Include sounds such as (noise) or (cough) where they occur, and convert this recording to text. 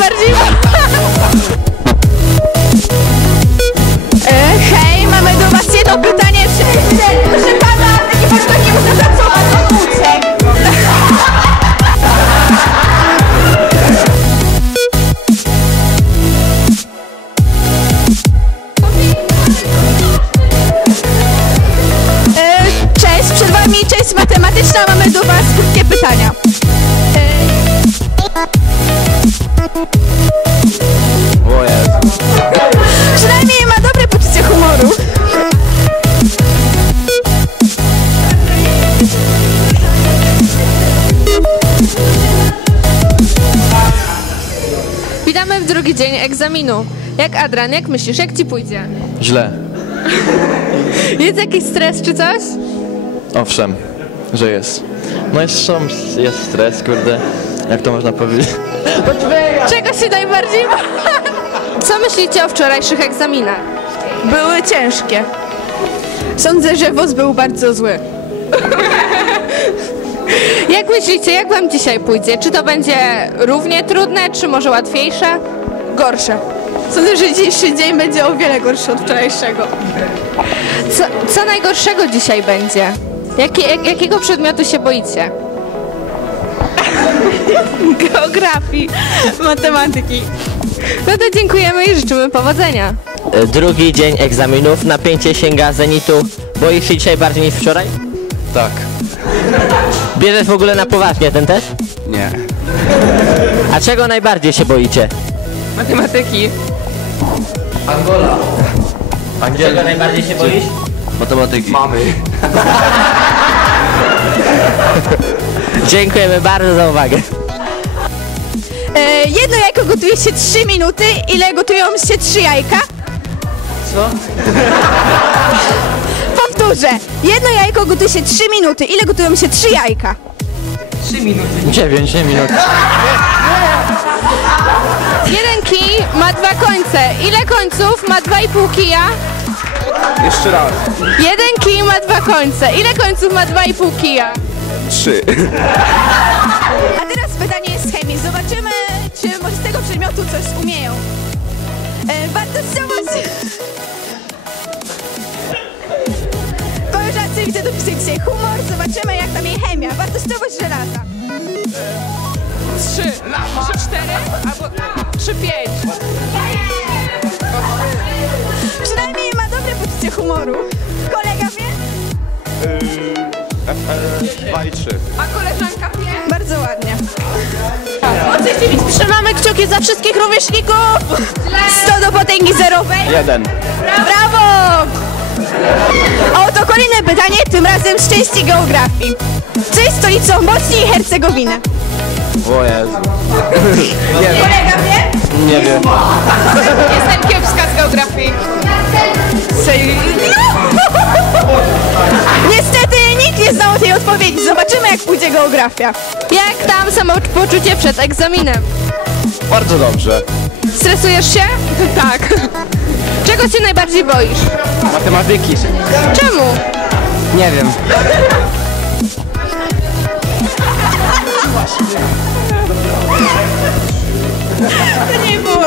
najbardziej. (laughs) E, hej, mamy do was jedno. Witamy w drugi dzień egzaminu. Jak Adrian, jak myślisz, jak ci pójdzie? Źle. Jest jakiś stres czy coś? Owszem, że jest. No jest, są, jest stres, kurde. Jak to można powiedzieć? Czego się najbardziej Co myślicie o wczorajszych egzaminach? Były ciężkie. Sądzę, że WOS był bardzo zły. (laughs) Jak myślicie, jak wam dzisiaj pójdzie? Czy to będzie równie trudne, czy może łatwiejsze? Gorsze. Sądzę, że dzisiejszy dzień będzie o wiele gorszy od wczorajszego. Co, co najgorszego dzisiaj będzie? Jaki, jak, jakiego przedmiotu się boicie? (laughs) Geografii, matematyki. No to dziękujemy i życzymy powodzenia. Drugi dzień egzaminów, napięcie sięga zenitu. Boisz się dzisiaj bardziej niż wczoraj? Tak. Bierzesz w ogóle na poważnie ten test? Nie. A czego najbardziej się boicie? Matematyki. Czego najbardziej się boisz? Matematyki. Mamy. (laughs) Dziękujemy bardzo za uwagę. E, jedno jajko gotuje się 3 minuty. Ile gotują się 3 jajka? Co? (laughs) Powtórzę. Jedno jajko gotuje się 3 minuty. Ile gotują się 3 jajka? 9 minut. Jeden kij ma dwa końce. Ile końców ma dwa i pół kija? Jeszcze raz. Jeden kij ma dwa końce. Ile końców ma dwa i pół kija? Trzy. A teraz pytanie jest z chemii. Zobaczymy, czy może z tego przedmiotu coś umieją. E, wartościowość... Widzę dopisać dzisiaj humor. Zobaczymy, jak tam jej chemia. Wartościowość żelaza. Trzy. Trzy, cztery? Albo trzy, pięć. Przynajmniej ma dobre poczucie humoru. Kolega wie? Dwa i trzy. A koleżanka wie? Bardzo ładnie. Oczywiście trzymamy kciuki za wszystkich rówieśników. 100 do potęgi zerowej. Jeden. Brawo! A oto kolejne pytanie, tym razem z części geografii. Co jest stolicą Bośni i Hercegowiny? O Jezu. (laughs) Kolega wie? Nie wiem. Jestem kiepska z geografii. (laughs) Niestety nikt nie znał tej odpowiedzi. Zobaczymy jak pójdzie geografia. Jak tam samopoczucie przed egzaminem? Bardzo dobrze. Stresujesz się? (laughs) Tak. Czego się najbardziej boisz? Matematyki. Czemu? Nie wiem. To nie było